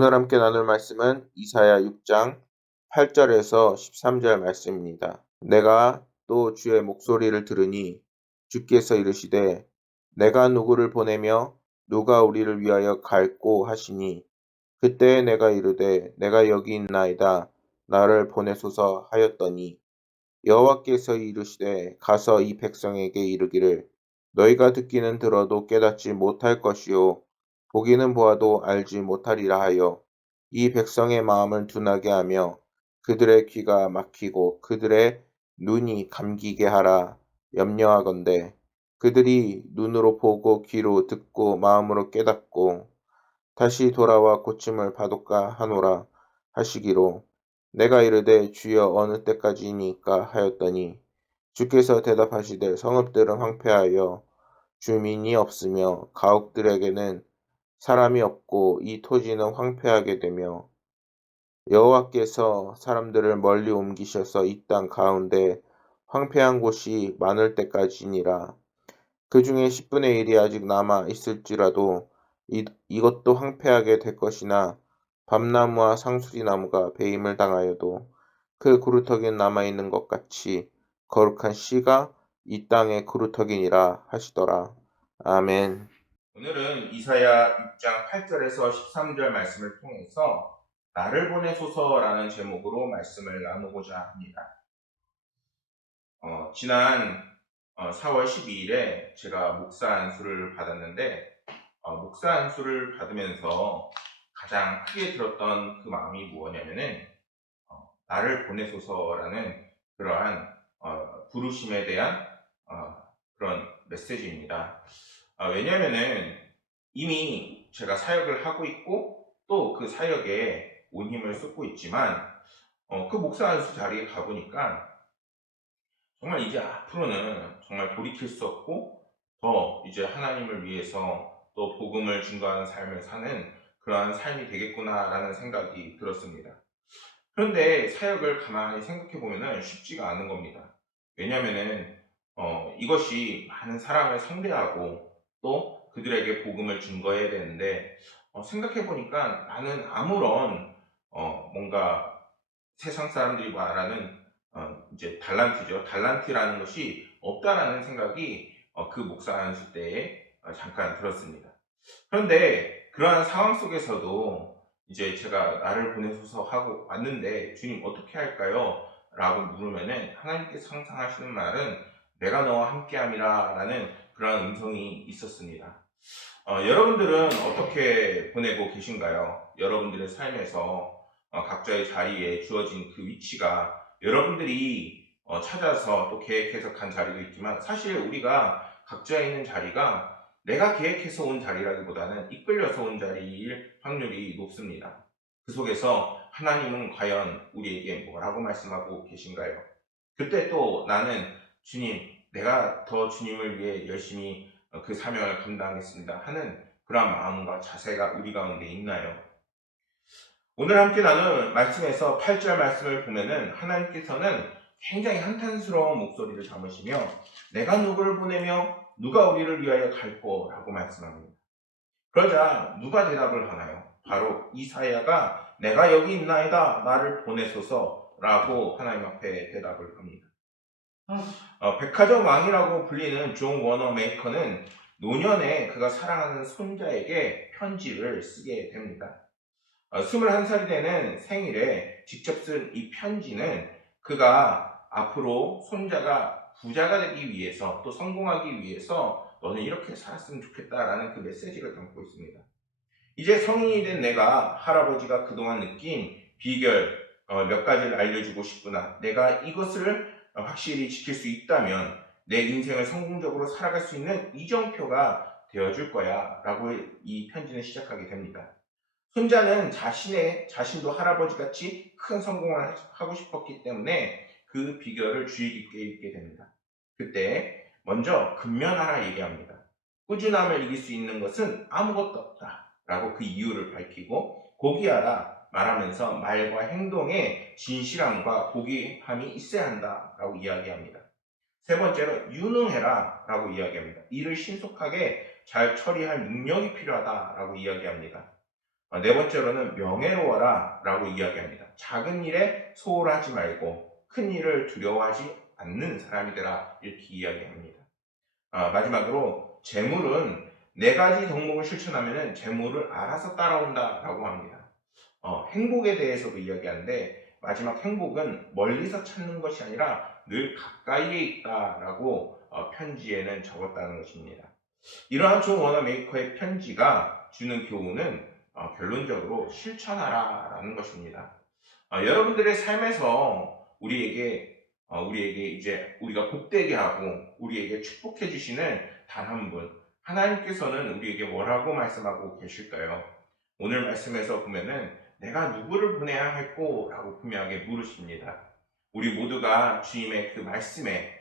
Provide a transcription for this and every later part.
오늘 함께 나눌 말씀은 이사야 6장 8절에서 13절 말씀입니다. 내가 또 주의 목소리를 들으니 주께서 이르시되 내가 누구를 보내며 누가 우리를 위하여 갈꼬 하시니 그때 내가 이르되 내가 여기 있나이다 나를 보내소서 하였더니 여호와께서 이르시되 가서 이 백성에게 이르기를 너희가 듣기는 들어도 깨닫지 못할 것이요 보기는 보아도 알지 못하리라 하여 이 백성의 마음을 둔하게 하며 그들의 귀가 막히고 그들의 눈이 감기게 하라 염려하건대 그들이 눈으로 보고 귀로 듣고 마음으로 깨닫고 다시 돌아와 고침을 받을까 하노라 하시기로 내가 이르되 주여 어느 때까지이니까 하였더니 주께서 대답하시되 성읍들은 황폐하여 주민이 없으며 가옥들에게는 사람이 없고 이 토지는 황폐하게 되며 여호와께서 사람들을 멀리 옮기셔서 이 땅 가운데 황폐한 곳이 많을 때까지니라. 그 중에 10분의 1이 아직 남아 있을지라도 이것도 황폐하게 될 것이나 밤나무와 상수리나무가 배임을 당하여도 그 그루터기는 남아 있는 것 같이 거룩한 씨가 이 땅의 그루터기니라 하시더라. 아멘. 오늘은 이사야 6장 8절에서 13절 말씀을 통해서 나를 보내소서라는 제목으로 말씀을 나누고자 합니다. 지난 4월 12일에 제가 목사 안수를 받았는데 목사 안수를 받으면서 가장 크게 들었던 그 마음이 뭐냐면은 나를 보내소서라는 그러한 부르심에 대한 그런 메시지입니다. 왜냐면은 이미 제가 사역을 하고 있고 또 그 사역에 온 힘을 쏟고 있지만 그 목사 안수 자리에 가보니까 정말 이제 앞으로는 정말 돌이킬 수 없고 더 이제 하나님을 위해서 또 복음을 증거하는 삶을 사는 그러한 삶이 되겠구나라는 생각이 들었습니다. 그런데 사역을 가만히 생각해 보면은 쉽지가 않은 겁니다. 왜냐면은 이것이 많은 사람을 상대하고 또 그들에게 복음을 증거해야 되는데 생각해 보니까 나는 아무런 뭔가 세상 사람들이 말하는 이제 달란트죠. 달란트라는 것이 없다라는 생각이 그 목사 안수 때에 잠깐 들었습니다. 그런데 그러한 상황 속에서도 이제 제가 나를 보내소서 하고 왔는데 주님 어떻게 할까요? 라고 물으면은 하나님께서 항상 하시는 말은 내가 너와 함께함이라 라는 그런 음성이 있었습니다. 여러분들은 어떻게 보내고 계신가요? 여러분들의 삶에서 각자의 자리에 주어진 그 위치가 여러분들이 찾아서 또 계획해서 간 자리도 있지만 사실 우리가 각자 있는 자리가 내가 계획해서 온 자리라기보다는 이끌려서 온 자리일 확률이 높습니다. 그 속에서 하나님은 과연 우리에게 뭐라고 말씀하고 계신가요? 그때 또 나는 주님, 내가 더 주님을 위해 열심히 그 사명을 감당하겠습니다 하는 그런 마음과 자세가 우리 가운데 있나요? 오늘 함께 나눌 말씀에서 8절 말씀을 보면은 하나님께서는 굉장히 한탄스러운 목소리를 담으시며 내가 누구를 보내며 누가 우리를 위하여 갈 거라고 말씀합니다. 그러자 누가 대답을 하나요? 바로 이사야가 내가 여기 있나이다 나를 보내소서라고 하나님 앞에 대답을 합니다. 백화점 왕이라고 불리는 존 워너 메이커는 노년에 그가 사랑하는 손자에게 편지를 쓰게 됩니다. 21살이 되는 생일에 직접 쓴 이 편지는 그가 앞으로 손자가 부자가 되기 위해서 또 성공하기 위해서 너는 이렇게 살았으면 좋겠다라는 그 메시지를 담고 있습니다. 이제 성인이 된 내가 할아버지가 그동안 느낀 비결 몇 가지를 알려주고 싶구나. 내가 이것을 확실히 지킬 수 있다면 내 인생을 성공적으로 살아갈 수 있는 이정표가 되어줄 거야 라고 이 편지는 시작하게 됩니다. 손자는 자신도 할아버지같이 큰 성공을 하고 싶었기 때문에 그 비결을 주의 깊게 읽게 됩니다. 그때 먼저 근면하라 얘기합니다. 꾸준함을 이길 수 있는 것은 아무것도 없다 라고 그 이유를 밝히고 고귀하라 말하면서 말과 행동에 진실함과 고귀함이 있어야 한다 라고 이야기합니다. 세 번째로 유능해라 라고 이야기합니다. 일을 신속하게 잘 처리할 능력이 필요하다 라고 이야기합니다. 네 번째로는 명예로워라 라고 이야기합니다. 작은 일에 소홀하지 말고 큰 일을 두려워하지 않는 사람이 되라 이렇게 이야기합니다. 마지막으로 재물은 네 가지 덕목을 실천하면 재물을 알아서 따라온다 라고 합니다. 행복에 대해서도 이야기하는데 마지막 행복은 멀리서 찾는 것이 아니라 늘 가까이에 있다라고 편지에는 적었다는 것입니다. 이러한 존 워너 메이커의 편지가 주는 교훈은 결론적으로 실천하라라는 것입니다. 여러분들의 삶에서 우리에게 이제 우리가 복되게 하고 우리에게 축복해 주시는 단 한 분, 하나님께서는 우리에게 뭐라고 말씀하고 계실까요? 오늘 말씀에서 보면은 내가 누구를 보내야 할꼬? 라고 분명하게 물으십니다. 우리 모두가 주님의 그 말씀에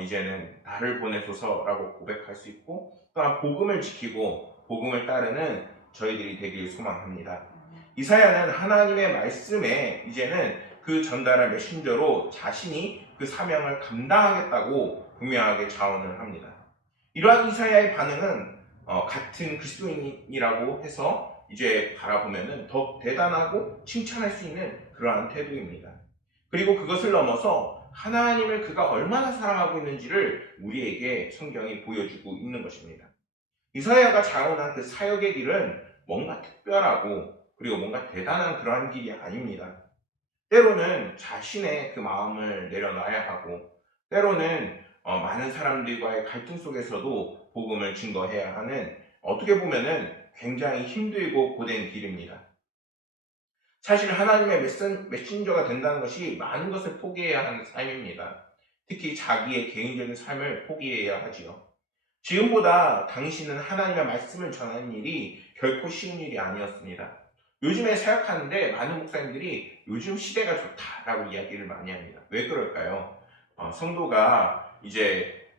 이제는 나를 보내소서라고 고백할 수 있고 또한 복음을 지키고 복음을 따르는 저희들이 되길 소망합니다. 이사야는 하나님의 말씀에 이제는 그 전달할 메신저로 자신이 그 사명을 감당하겠다고 분명하게 자언을 합니다. 이러한 이사야의 반응은 같은 그리스도인이라고 해서 이제 바라보면은 더 대단하고 칭찬할 수 있는 그러한 태도입니다. 그리고 그것을 넘어서 하나님을 그가 얼마나 사랑하고 있는지를 우리에게 성경이 보여주고 있는 것입니다. 이사야가 자언한 그 사역의 길은 뭔가 특별하고 그리고 뭔가 대단한 그러한 길이 아닙니다. 때로는 자신의 그 마음을 내려놔야 하고 때로는 많은 사람들과의 갈등 속에서도 복음을 증거해야 하는 어떻게 보면은 굉장히 힘들고 고된 길입니다. 사실 하나님의 메신저가 된다는 것이 많은 것을 포기해야 하는 삶입니다. 특히 자기의 개인적인 삶을 포기해야 하지요. 지금보다 당신은 하나님의 말씀을 전하는 일이 결코 쉬운 일이 아니었습니다. 요즘에 생각하는데 많은 목사님들이 요즘 시대가 좋다라고 이야기를 많이 합니다. 왜 그럴까요? 성도가 이제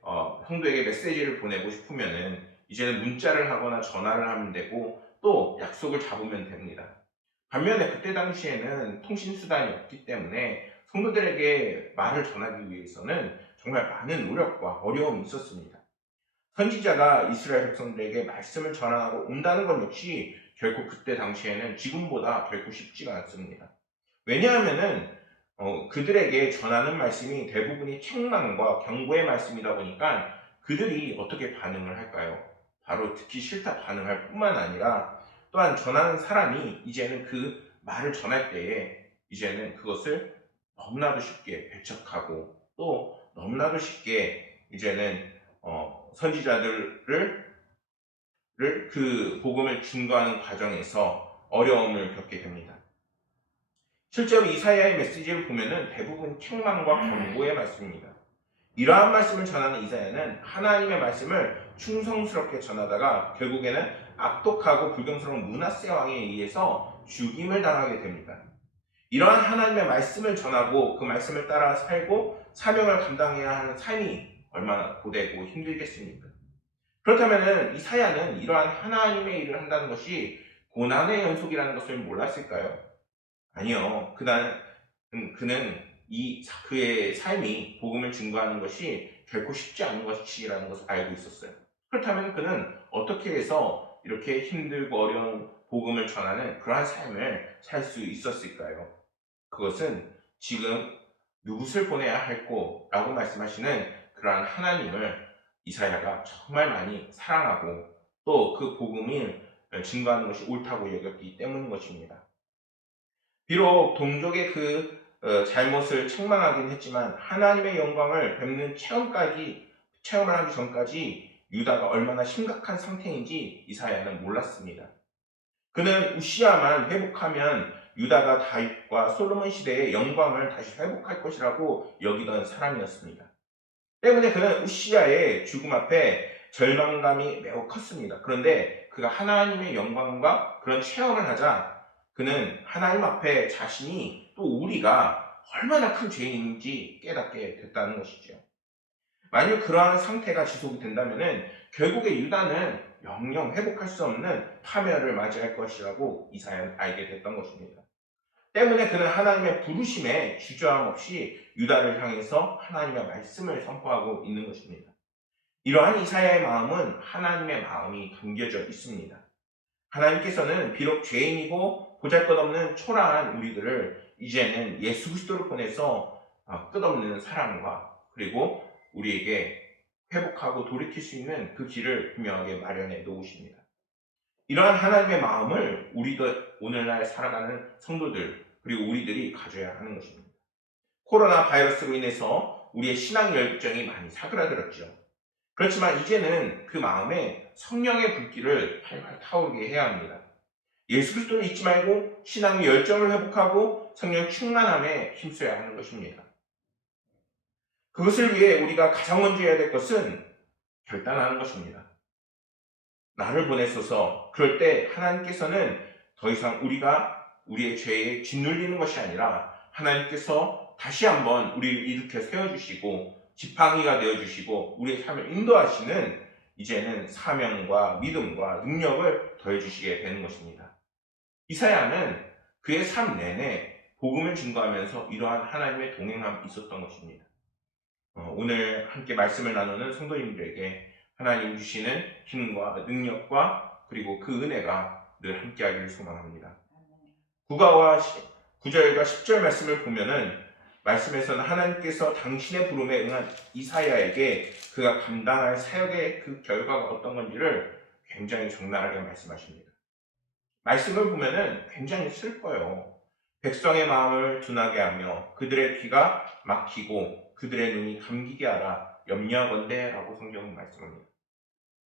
성도에게 메시지를 보내고 싶으면은 이제는 문자를 하거나 전화를 하면 되고 또 약속을 잡으면 됩니다. 반면에 그때 당시에는 통신수단이 없기 때문에 성도들에게 말을 전하기 위해서는 정말 많은 노력과 어려움이 있었습니다. 선지자가 이스라엘 백성들에게 말씀을 전하고 온다는 것 역시 결코 그때 당시에는 지금보다 결코 쉽지가 않습니다. 왜냐하면은 그들에게 전하는 말씀이 대부분이 책망과 경고의 말씀이다 보니까 그들이 어떻게 반응을 할까요? 바로 듣기 싫다 반응할 뿐만 아니라 또한 전하는 사람이 이제는 그 말을 전할 때에 이제는 그것을 너무나도 쉽게 배척하고 또 너무나도 쉽게 이제는 선지자들을 그 복음을 증거하는 과정에서 어려움을 겪게 됩니다. 실제로 이사야의 메시지를 보면은 대부분 책망과 경고의 말씀입니다. 이러한 말씀을 전하는 이사야는 하나님의 말씀을 충성스럽게 전하다가 결국에는 악독하고 불경스러운 므낫세 왕에 의해서 죽임을 당하게 됩니다. 이러한 하나님의 말씀을 전하고 그 말씀을 따라 살고 사명을 감당해야 하는 삶이 얼마나 고되고 힘들겠습니까? 그렇다면 이사야는 이러한 하나님의 일을 한다는 것이 고난의 연속이라는 것을 몰랐을까요? 아니요. 그는 그의 삶이 복음을 증거하는 것이 결코 쉽지 않은 것이라는 것을 알고 있었어요. 그렇다면 그는 어떻게 해서 이렇게 힘들고 어려운 복음을 전하는 그러한 삶을 살 수 있었을까요? 그것은 지금 누구를 보내야 할꼬? 라고 말씀하시는 그러한 하나님을 이사야가 정말 많이 사랑하고 또 그 복음을 증거하는 것이 옳다고 여겼기 때문인 것입니다. 비록 동족의 그 잘못을 책망하긴 했지만 하나님의 영광을 뵙는 체험을 하기 전까지 유다가 얼마나 심각한 상태인지 이사야는 몰랐습니다. 그는 우시야만 회복하면 유다가 다윗과 솔로몬 시대의 영광을 다시 회복할 것이라고 여기던 사람이었습니다. 때문에 그는 우시야의 죽음 앞에 절망감이 매우 컸습니다. 그런데 그가 하나님의 영광과 그런 체험을 하자 그는 하나님 앞에 자신이 또 우리가 얼마나 큰 죄인인지 깨닫게 됐다는 것이죠. 만약 그러한 상태가 지속이 된다면 결국에 유다는 영영 회복할 수 없는 파멸을 맞이할 것이라고 이사야는 알게 됐던 것입니다. 때문에 그는 하나님의 부르심에 주저함 없이 유다를 향해서 하나님의 말씀을 선포하고 있는 것입니다. 이러한 이사야의 마음은 하나님의 마음이 담겨져 있습니다. 하나님께서는 비록 죄인이고 보잘것없는 초라한 우리들을 이제는 예수 그리스도를 보내서 끝없는 사랑과 그리고 우리에게 회복하고 돌이킬 수 있는 그 길을 분명하게 마련해 놓으십니다. 이러한 하나님의 마음을 우리도 오늘날 살아가는 성도들 그리고 우리들이 가져야 하는 것입니다. 코로나 바이러스로 인해서 우리의 신앙 열정이 많이 사그라들었죠. 그렇지만 이제는 그 마음에 성령의 불길을 활활 타오르게 해야 합니다. 예수 그리스도를 잊지 말고 신앙의 열정을 회복하고 성령 충만함에 힘써야 하는 것입니다. 그것을 위해 우리가 가장 먼저 해야 될 것은 결단하는 것입니다. 나를 보내소서. 그럴 때 하나님께서는 더 이상 우리가 우리의 죄에 짓눌리는 것이 아니라 하나님께서 다시 한번 우리를 일으켜 세워주시고 지팡이가 되어주시고 우리의 삶을 인도하시는 이제는 사명과 믿음과 능력을 더해주시게 되는 것입니다. 이사야는 그의 삶 내내 복음을 증거하면서 이러한 하나님의 동행함이 있었던 것입니다. 오늘 함께 말씀을 나누는 성도님들에게 하나님 주시는 힘과 능력과 그리고 그 은혜가 늘 함께하기를 소망합니다. 9절과 10절 말씀을 보면은 말씀에서는 하나님께서 당신의 부름에 응한 이사야에게 그가 감당할 사역의 그 결과가 어떤 건지를 굉장히 적나라하게 말씀하십니다. 말씀을 보면은 굉장히 슬퍼요. 백성의 마음을 둔하게 하며 그들의 귀가 막히고 그들의 눈이 감기게 하라 염려하건대 라고 성경은 말씀합니다.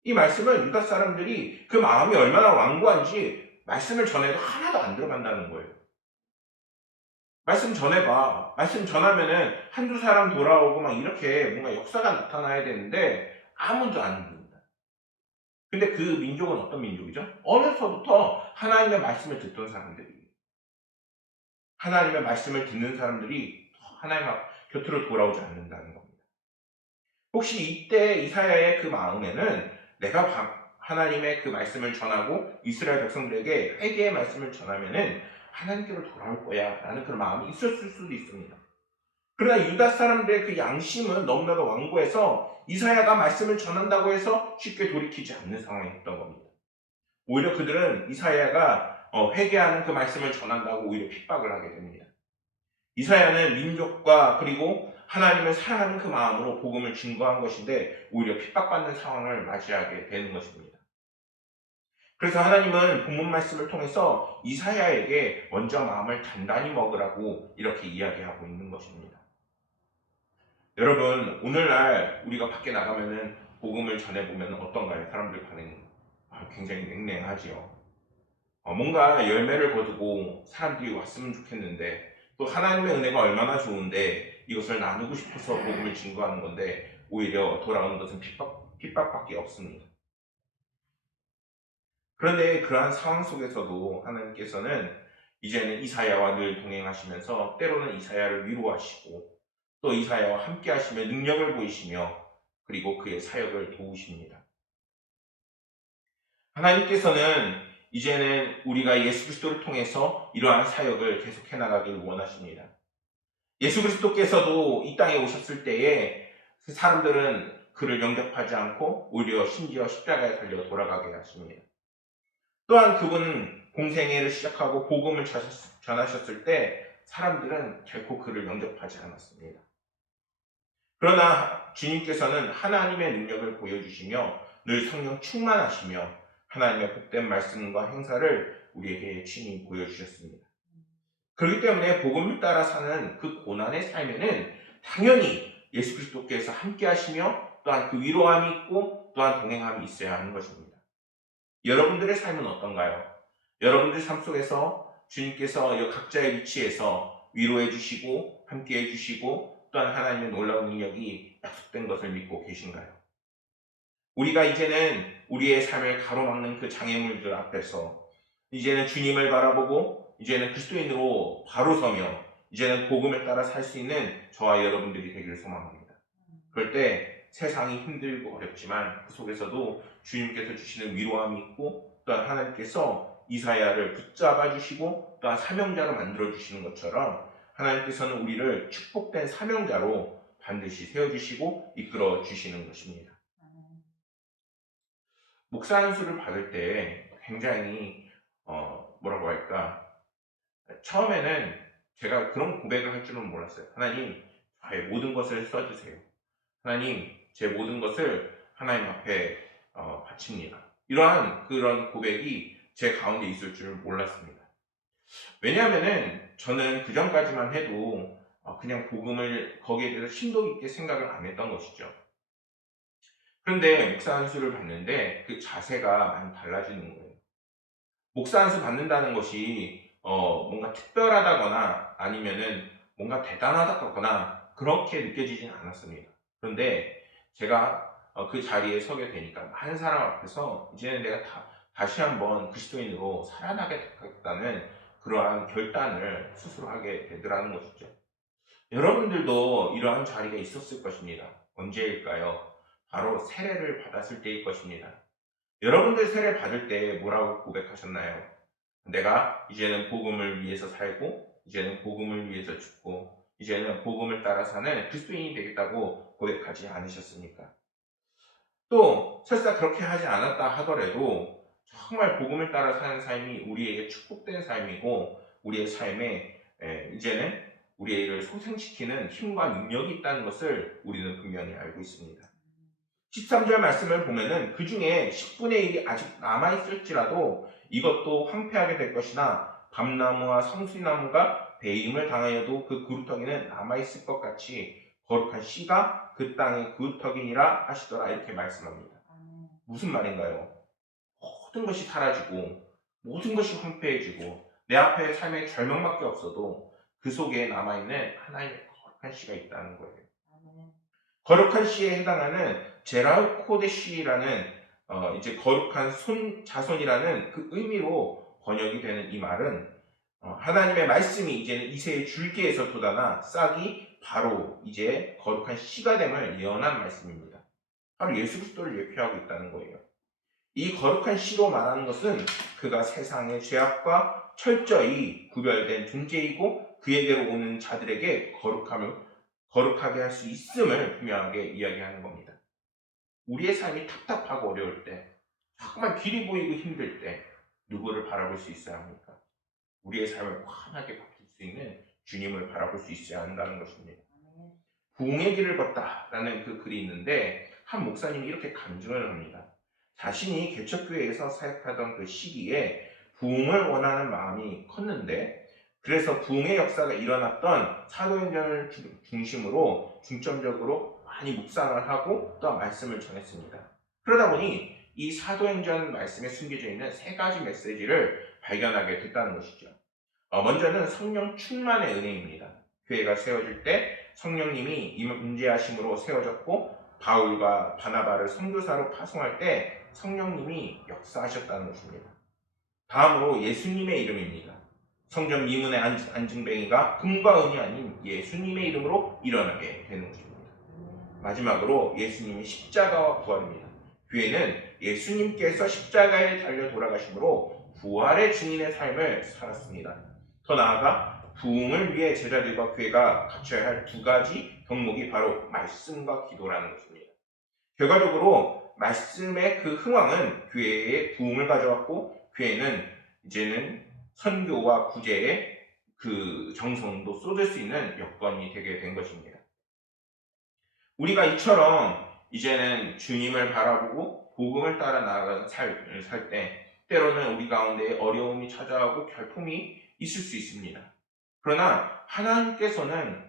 이 말씀은 유다 사람들이 그 마음이 얼마나 완고한지 말씀을 전해도 하나도 안 들어간다는 거예요. 말씀 전해봐. 말씀 전하면은 한두 사람 돌아오고 막 이렇게 뭔가 역사가 나타나야 되는데 아무도 안 믿는다. 근데 그 민족은 어떤 민족이죠? 어려서부터 하나님의 말씀을 듣던 사람들이에요. 하나님의 말씀을 듣는 사람들이 하나님 곁으로 돌아오지 않는다는 겁니다. 혹시 이때 이사야의 그 마음에는 내가 하나님의 그 말씀을 전하고 이스라엘 백성들에게 회개의 말씀을 전하면은 하나님께로 돌아올 거야 라는 그런 마음이 있었을 수도 있습니다. 그러나 유다 사람들의 그 양심은 너무나도 완고해서 이사야가 말씀을 전한다고 해서 쉽게 돌이키지 않는 상황이었던 겁니다. 오히려 그들은 이사야가 회개하는 그 말씀을 전한다고 오히려 핍박을 하게 됩니다. 이사야는 민족과 그리고 하나님을 사랑하는 그 마음으로 복음을 증거한 것인데 오히려 핍박받는 상황을 맞이하게 되는 것입니다. 그래서 하나님은 본문 말씀을 통해서 이사야에게 먼저 마음을 단단히 먹으라고 이렇게 이야기하고 있는 것입니다. 여러분, 오늘날 우리가 밖에 나가면은 복음을 전해보면 어떤가요? 사람들 반응이 굉장히 냉랭하지요. 뭔가 열매를 거두고 사람들이 왔으면 좋겠는데 또 하나님의 은혜가 얼마나 좋은데 이것을 나누고 싶어서 복음을 증거하는 건데 오히려 돌아오는 것은 핍박밖에 없습니다. 그런데 그러한 상황 속에서도 하나님께서는 이제는 이사야와 늘 동행하시면서 때로는 이사야를 위로하시고 또 이사야와 함께 하시며 능력을 보이시며 그리고 그의 사역을 도우십니다. 하나님께서는 이제는 우리가 예수 그리스도를 통해서 이러한 사역을 계속해 나가기를 원하십니다. 예수 그리스도께서도 이 땅에 오셨을 때에 사람들은 그를 영접하지 않고 오히려 심지어 십자가에 달려 돌아가게 하십니다. 또한 그분은 공생애를 시작하고 복음을 전하셨을 때 사람들은 결코 그를 영접하지 않았습니다. 그러나 주님께서는 하나님의 능력을 보여주시며 늘 성령 충만하시며 하나님의 복된 말씀과 행사를 우리에게 친히 보여주셨습니다. 그렇기 때문에 복음을 따라 사는 그 고난의 삶에는 당연히 예수 그리스도께서 함께 하시며 또한 그 위로함이 있고 또한 동행함이 있어야 하는 것입니다. 여러분들의 삶은 어떤가요? 여러분들 삶 속에서 주님께서 각자의 위치에서 위로해 주시고 함께 해 주시고 또한 하나님의 놀라운 능력이 약속된 것을 믿고 계신가요? 우리가 이제는 우리의 삶을 가로막는 그 장애물들 앞에서 이제는 주님을 바라보고 이제는 그리스도인으로 바로 서며 이제는 복음을 따라 살 수 있는 저와 여러분들이 되기를 소망합니다. 그럴 때 세상이 힘들고 어렵지만 그 속에서도 주님께서 주시는 위로함이 있고 또한 하나님께서 이사야를 붙잡아 주시고 또한 사명자로 만들어 주시는 것처럼 하나님께서는 우리를 축복된 사명자로 반드시 세워주시고 이끌어 주시는 것입니다. 목사 안수를 받을 때 굉장히 뭐라고 할까, 처음에는 제가 그런 고백을 할 줄은 몰랐어요. 하나님, 저의 모든 것을 써주세요. 하나님, 제 모든 것을 하나님 앞에 바칩니다. 이러한 그런 고백이 제 가운데 있을 줄 몰랐습니다. 왜냐하면은 저는 그 전까지만 해도 그냥 복음을 거기에 대해서 심도 깊게 생각을 안 했던 것이죠. 그런데 목사 안수를 받는데 그 자세가 많이 달라지는 거예요. 목사 안수 받는다는 것이 뭔가 특별하다거나 아니면은 뭔가 대단하다거나 그렇게 느껴지진 않았습니다. 그런데 제가 그 자리에 서게 되니까 많은 사람 앞에서 이제는 내가 다시 한번 그리스도인으로 살아나겠다는 그러한 결단을 스스로 하게 되더라는 것이죠. 여러분들도 이러한 자리가 있었을 것입니다. 언제일까요? 바로 세례를 받았을 때일 것입니다. 여러분들 세례 받을 때 뭐라고 고백하셨나요? 내가 이제는 복음을 위해서 살고, 이제는 복음을 위해서 죽고, 이제는 복음을 따라 사는 그리스도인이 되겠다고 고백하지 않으셨습니까? 또 설사 그렇게 하지 않았다 하더라도 정말 복음을 따라 사는 삶이 우리에게 축복된 삶이고, 우리의 삶에 이제는 우리를 소생시키는 힘과 능력이 있다는 것을 우리는 분명히 알고 있습니다. 13절 말씀을 보면은 그 중에 10분의 1이 아직 남아있을지라도 이것도 황폐하게 될 것이나 밤나무와 성수나무가 배임을 당하여도 그 그루터기는 남아있을 것 같이 거룩한 씨가 그 땅의 그루터기니라 하시더라, 이렇게 말씀합니다. 무슨 말인가요? 모든 것이 사라지고 모든 것이 황폐해지고 내 앞에 삶의 절망밖에 없어도 그 속에 남아있는 하나님의 거룩한 씨가 있다는 거예요. 거룩한 씨에 해당하는 제라우코데시라는 이제 거룩한 자손이라는 그 의미로 번역이 되는 이 말은 하나님의 말씀이 이제는 이새의 줄기에서 돋아나 싹이 바로 이제 거룩한 씨가 됨을 예언한 말씀입니다. 바로 예수 그리스도를 예표하고 있다는 거예요. 이 거룩한 씨로 말하는 것은 그가 세상의 죄악과 철저히 구별된 존재이고 그에게로 오는 자들에게 거룩하게 할 수 있음을 분명하게 이야기하는 겁니다. 우리의 삶이 답답하고 어려울 때, 자꾸만 길이 보이고 힘들 때 누구를 바라볼 수 있어야 합니까? 우리의 삶을 환하게 바꿀 수 있는 주님을 바라볼 수 있어야 한다는 것입니다. 부흥의 길을 걷다라는 그 글이 있는데 한 목사님이 이렇게 간증을 합니다. 자신이 개척교회에서 사역하던 그 시기에 부흥을 원하는 마음이 컸는데 그래서 부흥의 역사가 일어났던 사도행전을 중심으로 중점적으로 많이 묵상을 하고 또 말씀을 전했습니다. 그러다 보니 이 사도행전 말씀에 숨겨져 있는 세 가지 메시지를 발견하게 됐다는 것이죠. 먼저는 성령 충만의 은혜입니다. 교회가 세워질 때 성령님이 임재하심으로 세워졌고 바울과 바나바를 선교사로 파송할 때 성령님이 역사하셨다는 것입니다. 다음으로 예수님의 이름입니다. 성전 미문의 안증뱅이가 금과 은이 아닌 예수님의 이름으로 일어나게 되는 것입니다. 마지막으로 예수님의 십자가와 부활입니다. 교회는 예수님께서 십자가에 달려 돌아가심으로 부활의 증인의 삶을 살았습니다. 더 나아가 부흥을 위해 제자들과 교회가 갖춰야 할 두 가지 덕목이 바로 말씀과 기도라는 것입니다. 결과적으로 말씀의 그 흥왕은 교회에 부흥을 가져왔고 교회는 이제는 선교와 구제에 그 정성도 쏟을 수 있는 여건이 되게 된 것입니다. 우리가 이처럼 이제는 주님을 바라보고 복음을 따라 나아가는 삶을 살 때 때로는 우리 가운데 어려움이 찾아오고 결핍이 있을 수 있습니다. 그러나 하나님께서는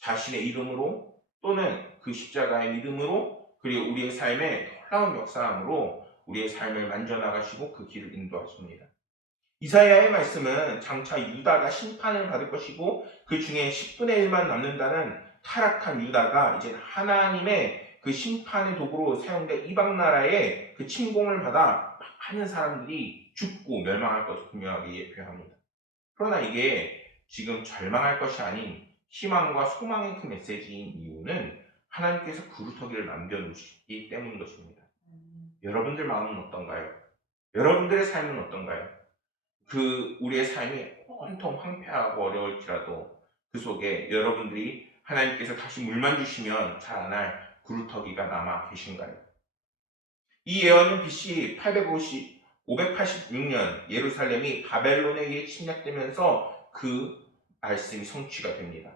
자신의 이름으로 또는 그 십자가의 믿음으로 그리고 우리의 삶에 놀라운 역사함으로 우리의 삶을 만져나가시고 그 길을 인도하십니다. 이사야의 말씀은 장차 유다가 심판을 받을 것이고 그 중에 10분의 1만 남는다는 타락한 유다가 이제 하나님의 그 심판의 도구로 사용된 이방 나라의 그 침공을 받아 많은 사람들이 죽고 멸망할 것을 분명하게 예표합니다. 그러나 이게 지금 절망할 것이 아닌 희망과 소망의 그 메시지인 이유는 하나님께서 그루터기를 남겨놓으시기 때문인 것입니다. 여러분들 마음은 어떤가요? 여러분들의 삶은 어떤가요? 우리의 삶이 온통 황폐하고 어려울지라도 그 속에 여러분들이 하나님께서 다시 물만 주시면 자라날 그루터기가 남아 계신가요? 이 예언은 BC 586년 예루살렘이 바벨론에게 침략되면서 그 말씀이 성취가 됩니다.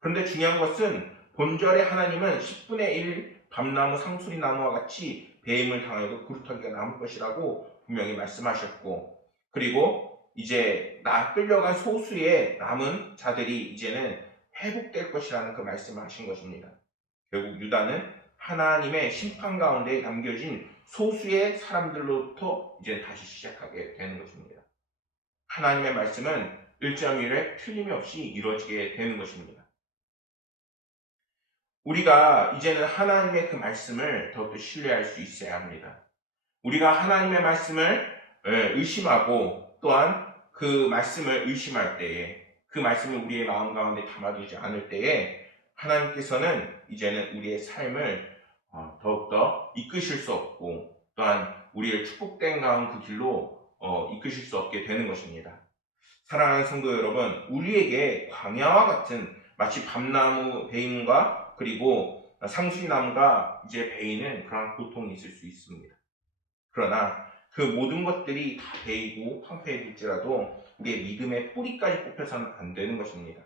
그런데 중요한 것은 본절의 하나님은 10분의 1 밤나무 상수리 나무와 같이 배임을 당해도 그루터기가 남을 것이라고 분명히 말씀하셨고, 그리고 이제 끌려간 소수의 남은 자들이 이제는 회복될 것이라는 그 말씀을 하신 것입니다. 결국 유다는 하나님의 심판 가운데 남겨진 소수의 사람들로부터 이제 다시 시작하게 되는 것입니다. 하나님의 말씀은 일정일에 틀림이 없이 이루어지게 되는 것입니다. 우리가 이제는 하나님의 그 말씀을 더욱더 신뢰할 수 있어야 합니다. 우리가 하나님의 말씀을 의심하고 또한 그 말씀을 의심할 때에, 그 말씀을 우리의 마음 가운데 담아두지 않을 때에 하나님께서는 이제는 우리의 삶을 더욱더 이끄실 수 없고 또한 우리의 축복된 가운 그 길로 이끄실 수 없게 되는 것입니다. 사랑하는 성도 여러분, 우리에게 광야와 같은 마치 밤나무 베인과 그리고 상수리나무가 이제 베이는 그런 고통이 있을 수 있습니다. 그러나 그 모든 것들이 다 베이고 황폐해질지라도 우리의 믿음의 뿌리까지 뽑혀서는 안 되는 것입니다.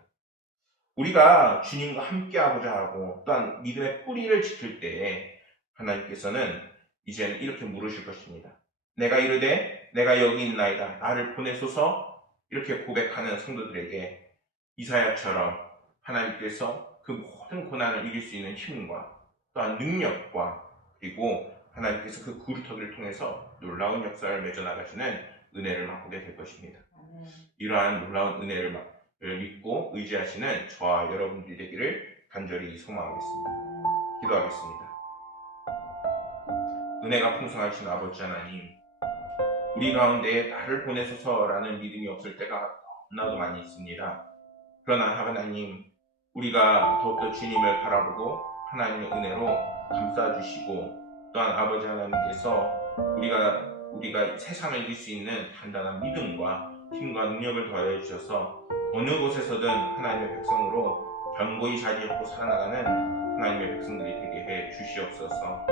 우리가 주님과 함께하고자 하고 또한 믿음의 뿌리를 지킬 때에 하나님께서는 이제는 이렇게 물으실 것입니다. 내가 이르되 내가 여기 있나이다, 나를 보내소서. 이렇게 고백하는 성도들에게 이사야처럼 하나님께서 그 모든 고난을 이길 수 있는 힘과 또한 능력과 그리고 하나님께서 그 구루터기를 통해서 놀라운 역사를 맺어나가시는 은혜를 맛보게 될 것입니다. 이러한 놀라운 은혜를 믿고 의지하시는 저와 여러분들이 되기를 간절히 소망하겠습니다. 기도하겠습니다. 은혜가 풍성하신 아버지 하나님, 우리 가운데 나를 보내소서라는 믿음이 없을 때가 너무나도 많이 있습니다. 그러나 하나님, 우리가 더욱더 주님을 바라보고 하나님의 은혜로 감싸주시고 또한 아버지 하나님께서 우리가 세상을 이길 수 있는 단단한 믿음과 힘과 능력을 더해 주셔서 어느 곳에서든 하나님의 백성으로 견고히 자리 잡고 살아나가는 하나님의 백성들이 되게 해 주시옵소서.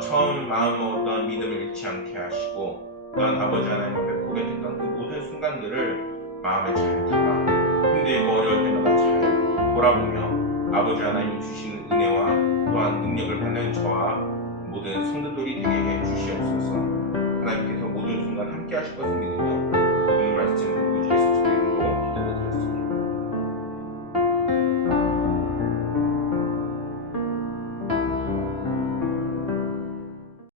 처음 마음 먹었던 믿음을 잃지 않게 하시고 또한 아버지 하나님 앞에 고백했던 그 모든 순간들을 마음에 잘 담아 힘들고 어려울 때마다 잘 돌아보며 아버지 하나님이 주시는 은혜와 또한 능력을 받는 저와 모든 성도들이 되게 해 주시옵소서. 하나님께서 모든 순간 함께 하실 것을 믿으며 모든 말씀 구주의